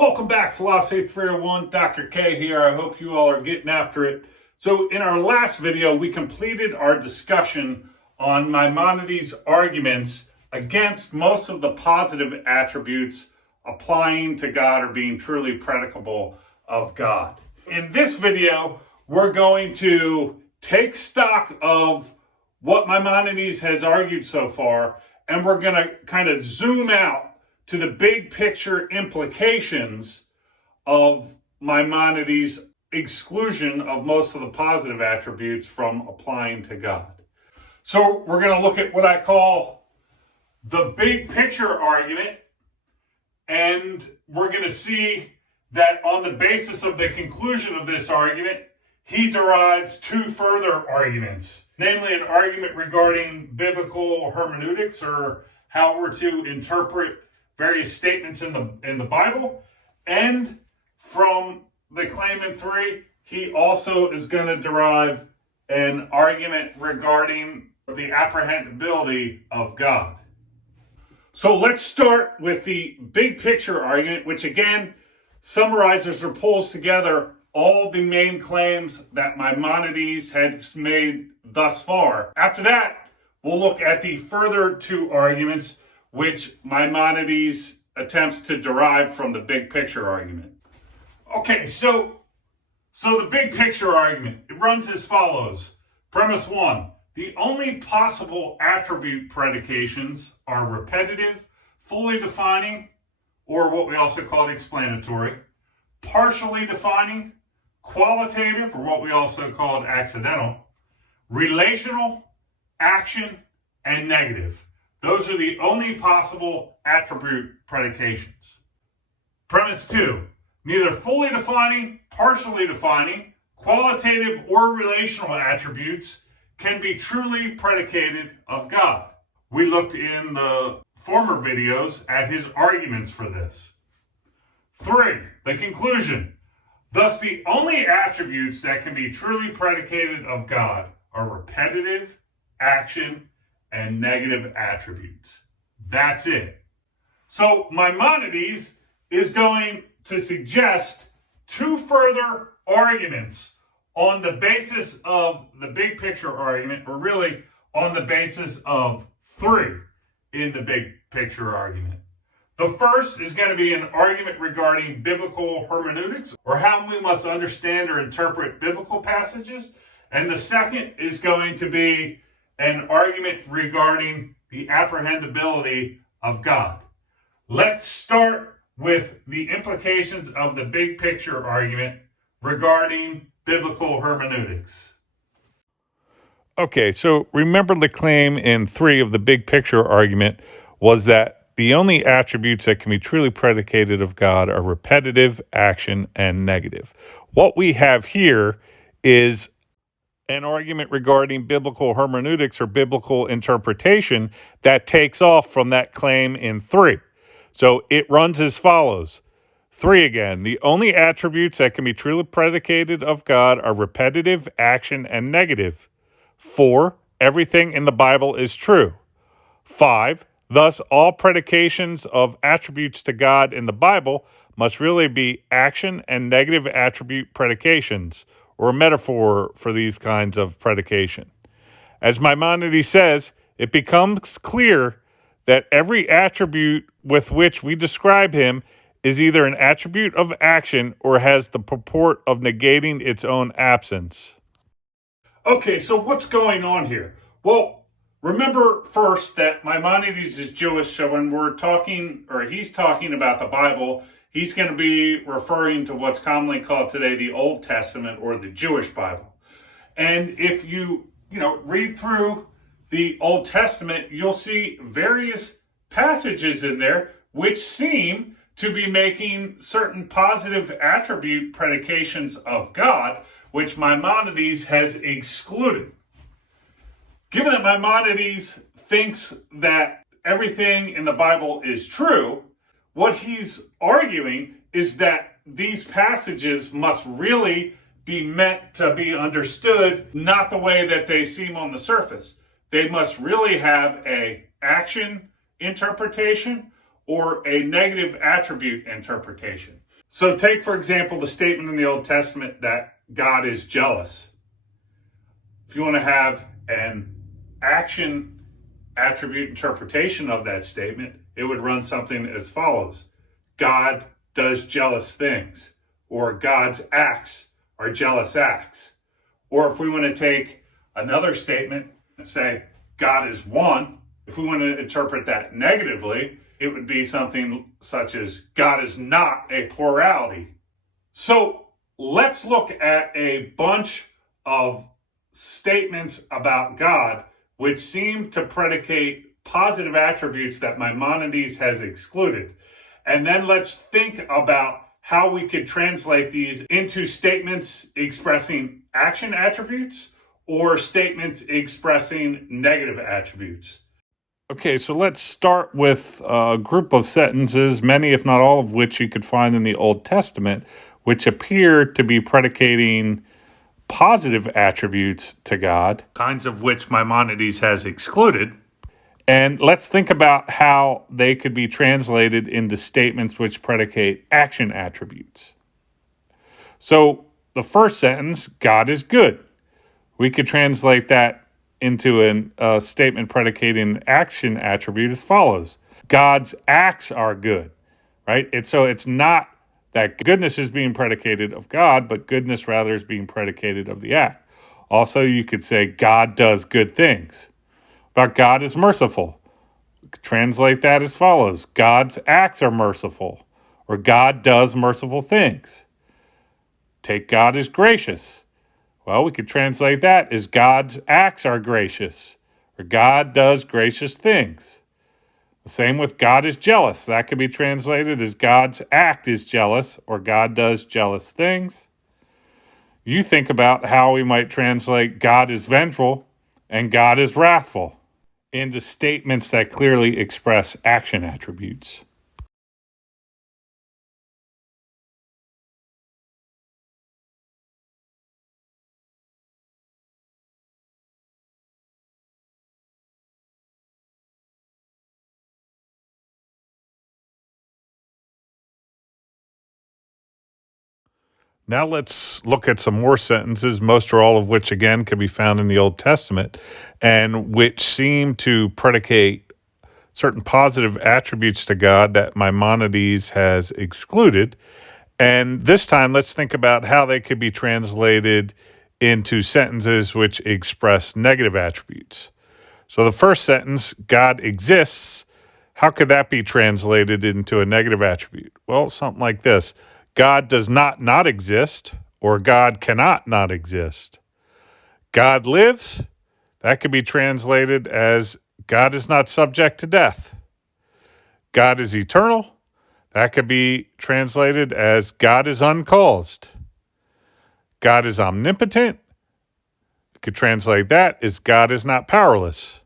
Welcome back, Philosophy 301. Dr. K here. I hope you all are getting after it. So in our last video, we completed our discussion on Maimonides' arguments against most of the positive attributes applying to God or being truly predicable of God. In this video, we're going to take stock of what Maimonides has argued so far, and we're going to kind of zoom out to the big picture implications of Maimonides' exclusion of most of the positive attributes from applying to God. So we're going to look at what I call the big picture argument, and we're going to see that on the basis of the conclusion of this argument, he derives two further arguments, namely an argument regarding biblical hermeneutics, or how we're to interpret various statements in the Bible, and from the claim in 3, he also is going to derive an argument regarding the apprehendability of God. So let's start with the big picture argument, which again summarizes or pulls together all the main claims that Maimonides has made thus far. After that, we'll look at the further two arguments which Maimonides attempts to derive from the big picture argument. Okay, so the big picture argument, it runs as follows. Premise 1, the only possible attribute predications are repetitive, fully defining, or what we also call explanatory, partially defining, qualitative, or what we also call accidental, relational, action, and negative. Those are the only possible attribute predications. Premise 2, neither fully defining, partially defining, qualitative, or relational attributes can be truly predicated of God. We looked in the former videos at his arguments for this. 3, the conclusion. Thus, the only attributes that can be truly predicated of God are repetitive, action, and negative attributes. That's it. So Maimonides is going to suggest two further arguments on the basis of the big picture argument, or really on the basis of 3 in the big picture argument. The first is going to be an argument regarding biblical hermeneutics, or how we must understand or interpret biblical passages. And the second is going to be an argument regarding the apprehendability of God. Let's start with the implications of the big picture argument regarding biblical hermeneutics. Okay, so remember the claim in 3 of the big picture argument was that the only attributes that can be truly predicated of God are repetitive, action, and negative. What we have here is an argument regarding biblical hermeneutics or biblical interpretation that takes off from that claim in 3. So it runs as follows. 3 again, the only attributes that can be truly predicated of God are repetitive, action, and negative. 4, everything in the Bible is true. 5, thus all predications of attributes to God in the Bible must really be action and negative attribute predications, or a metaphor for these kinds of predication. As Maimonides says, it becomes clear that every attribute with which we describe him is either an attribute of action or has the purport of negating its own absence. Okay, so what's going on here? Well, remember first that Maimonides is Jewish, so when we're talking, or he's talking about the Bible, he's going to be referring to what's commonly called today the Old Testament, or the Jewish Bible. And if you read through the Old Testament, you'll see various passages in there which seem to be making certain positive attribute predications of God, which Maimonides has excluded. Given that Maimonides thinks that everything in the Bible is true, what he's arguing is that these passages must really be meant to be understood not the way that they seem on the surface. They must really have an action interpretation or a negative attribute interpretation. So take, for example, the statement in the Old Testament that God is jealous. If you want to have an action attribute interpretation of that statement, it would run something as follows: God does jealous things, or God's acts are jealous acts. Or if we want to take another statement and say God is one, if we want to interpret that negatively, it would be something such as God is not a plurality. So let's look at a bunch of statements about God which seem to predicate positive attributes that Maimonides has excluded. And then let's think about how we could translate these into statements expressing action attributes or statements expressing negative attributes. Okay, so let's start with a group of sentences, many, if not all of which you could find in the Old Testament, which appear to be predicating positive attributes to God, Kinds of which Maimonides has excluded. and let's think about how they could be translated into statements which predicate action attributes. So the first sentence, God is good. We could translate that into a statement predicating action attribute as follows: God's acts are good, right? It's not that goodness is being predicated of God, but goodness rather is being predicated of the act. Also, you could say God does good things. But God is merciful. Translate that as follows: God's acts are merciful, or God does merciful things. Take God as gracious. Well, we could translate that as God's acts are gracious, or God does gracious things. The same with God is jealous. That could be translated as God's act is jealous, or God does jealous things. You think about how we might translate God is vengeful and God is wrathful into statements that clearly express action attributes. Now let's look at some more sentences, most or all of which, again, can be found in the Old Testament, and which seem to predicate certain positive attributes to God that Maimonides has excluded. And this time, let's think about how they could be translated into sentences which express negative attributes. So the first sentence, God exists, how could that be translated into a negative attribute? Well, something like this: God does not exist, or God cannot not exist. God lives, that could be translated as God is not subject to death. God is eternal, that could be translated as God is uncaused. God is omnipotent, you could translate that as God is not powerless.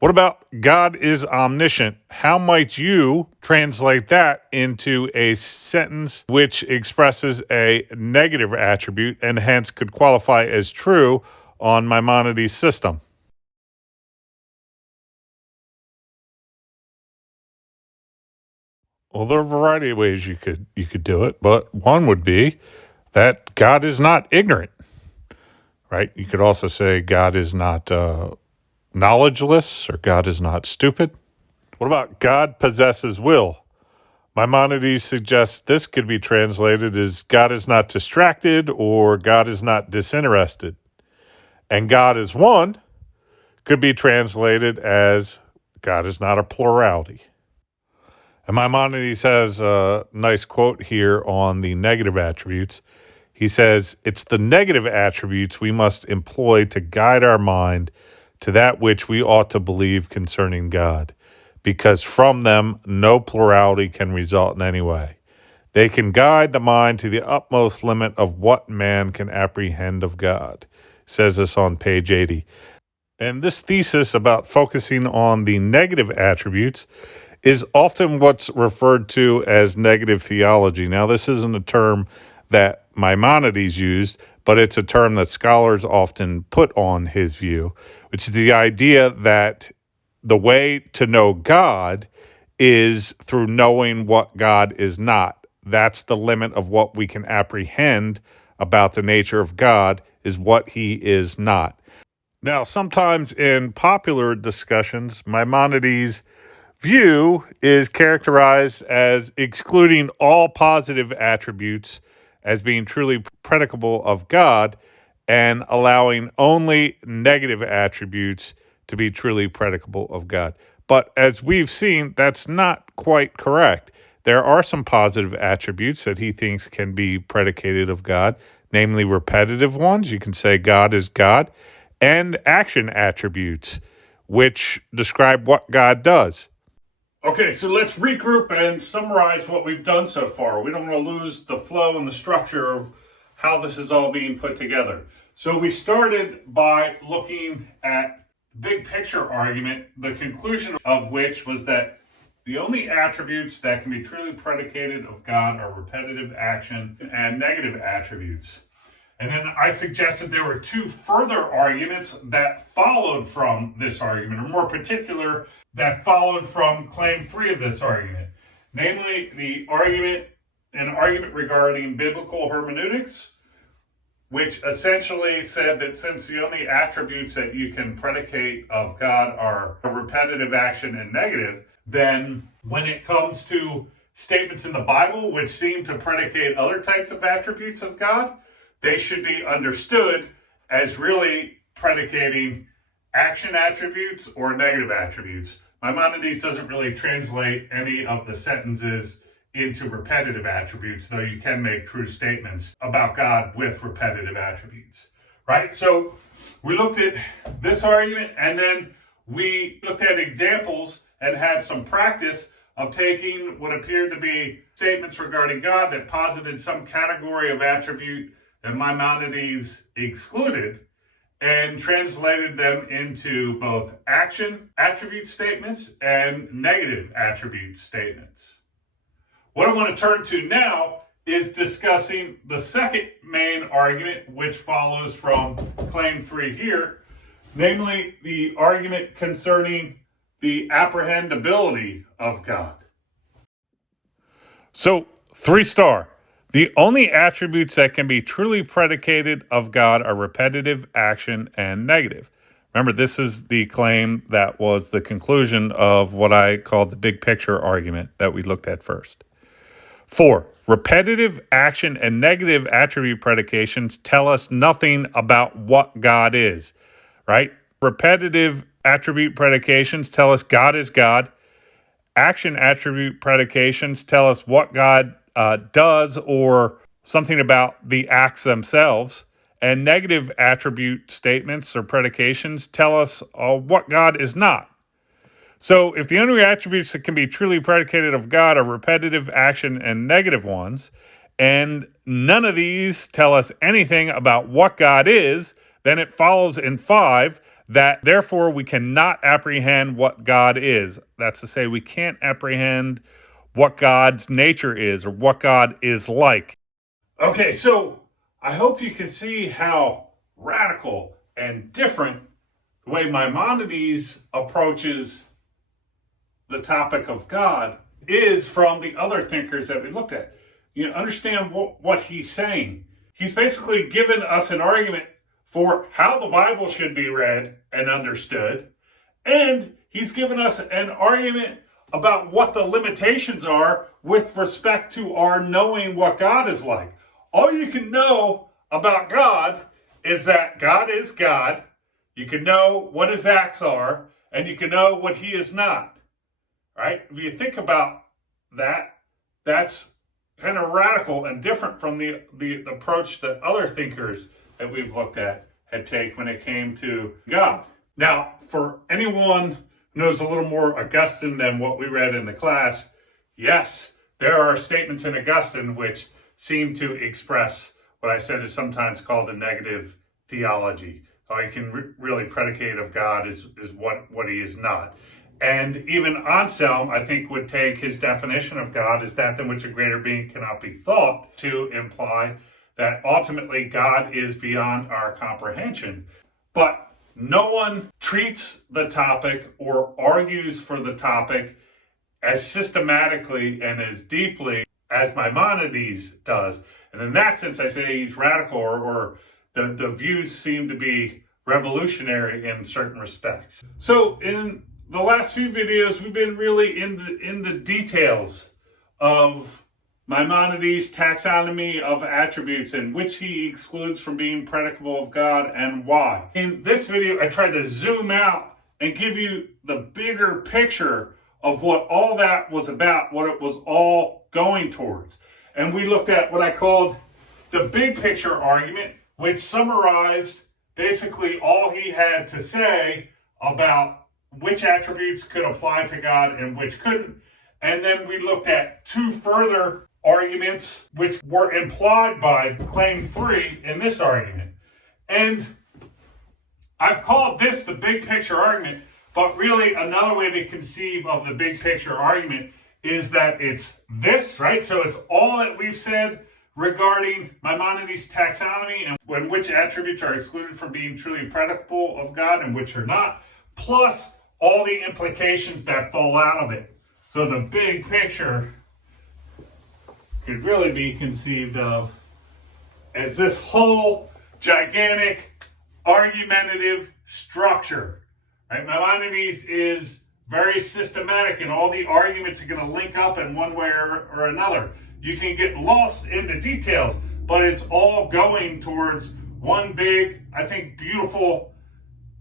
What about God is omniscient? How might you translate that into a sentence which expresses a negative attribute and hence could qualify as true on Maimonides' system? Well, there are a variety of ways you could do it, but one would be that God is not ignorant, right? You could also say God is not knowledgeless, or God is not stupid. What about God possesses will? Maimonides suggests this could be translated as God is not distracted, or God is not disinterested. And God is one could be translated as God is not a plurality. And Maimonides has a nice quote here on the negative attributes. He says, "It's the negative attributes we must employ to guide our mind to that which we ought to believe concerning God, because from them no plurality can result in any way. They can guide the mind to the utmost limit of what man can apprehend of God." Says this on page 80. And this thesis about focusing on the negative attributes is often what's referred to as negative theology. Now, this isn't a term that Maimonides used, but it's a term that scholars often put on his view, which is the idea that the way to know God is through knowing what God is not. That's the limit of what we can apprehend about the nature of God, is what he is not. Now, sometimes in popular discussions, Maimonides' view is characterized as excluding all positive attributes as being truly predicable of God and allowing only negative attributes to be truly predicable of God. But as we've seen, that's not quite correct. There are some positive attributes that he thinks can be predicated of God, namely repetitive ones. You can say God is God, and action attributes, which describe what God does. Okay, so let's regroup and summarize what we've done so far. We don't want to lose the flow and the structure of how this is all being put together. So we started by looking at the big picture argument, the conclusion of which was that the only attributes that can be truly predicated of God are repetitive action and negative attributes. And then I suggested there were two further arguments that followed from this argument, or more particular, that followed from claim 3 of this argument. Namely, an argument regarding biblical hermeneutics, which essentially said that since the only attributes that you can predicate of God are repetitive action and negative, then when it comes to statements in the Bible which seem to predicate other types of attributes of God, they should be understood as really predicating action attributes or negative attributes. Maimonides doesn't really translate any of the sentences into repetitive attributes, though you can make true statements about God with repetitive attributes, right? So we looked at this argument, and then we looked at examples and had some practice of taking what appeared to be statements regarding God that posited some category of attribute that Maimonides excluded, and translated them into both action attribute statements and negative attribute statements. What I want to turn to now is discussing the second main argument, which follows from claim 3 here, namely the argument concerning the apprehendability of God. So, 3-star. The only attributes that can be truly predicated of God are repetitive, action, and negative. Remember, this is the claim that was the conclusion of what I called the big picture argument that we looked at first. 4, repetitive, action, and negative attribute predications tell us nothing about what God is, right? Repetitive attribute predications tell us God is God. Action attribute predications tell us what God does or something about the acts themselves. And negative attribute statements or predications tell us what God is not. So if the only attributes that can be truly predicated of God are repetitive, action, and negative ones, and none of these tell us anything about what God is, then it follows in 5 that therefore we cannot apprehend what God is. That's to say, we can't apprehend what God's nature is or what God is like. Okay, so I hope you can see how radical and different the way Maimonides approaches the topic of God is from the other thinkers that we looked at. You understand what he's saying. He's basically given us an argument for how the Bible should be read and understood, and he's given us an argument about what the limitations are with respect to our knowing what God is like. All you can know about God is that God is God. You can know what his acts are, and you can know what he is not. Right? If you think about that, that's kind of radical and different from the approach that other thinkers that we've looked at had taken when it came to God. Now, for anyone who knows a little more Augustine than what we read in the class, yes, there are statements in Augustine which seem to express what I said is sometimes called a negative theology. How he can really predicate of God is what he is not. And even Anselm, I think, would take his definition of God as that than which a greater being cannot be thought, to imply that ultimately God is beyond our comprehension. But no one treats the topic or argues for the topic as systematically and as deeply as Maimonides does. And in that sense, I say he's radical, or the views seem to be revolutionary in certain respects. So in the last few videos, we've been really in the details of Maimonides' taxonomy of attributes and which he excludes from being predicable of God and why. In this video, I tried to zoom out and give you the bigger picture of what all that was about, what it was all going towards. And we looked at what I called the big picture argument, which summarized basically all he had to say about which attributes could apply to God and which couldn't. And then we looked at two further arguments which were implied by claim 3 in this argument. And I've called this the big picture argument, but really another way to conceive of the big picture argument is that it's this, right? So it's all that we've said regarding Maimonides' taxonomy and which attributes are excluded from being truly predicable of God and which are not, plus all the implications that fall out of it. So the big picture could really be conceived of as this whole gigantic argumentative structure, right? Maimonides is very systematic, and all the arguments are going to link up in one way or another. You can get lost in the details, but it's all going towards one big, I think, beautiful,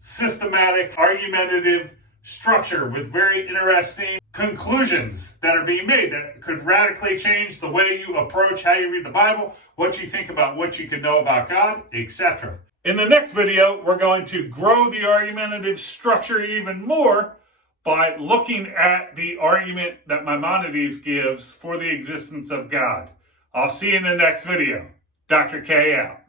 systematic, argumentative structure with very interesting conclusions that are being made that could radically change the way you approach how you read the Bible, what you think about what you can know about God, etc. In the next video, we're going to grow the argumentative structure even more by looking at the argument that Maimonides gives for the existence of God. I'll see you in the next video. Dr. K out.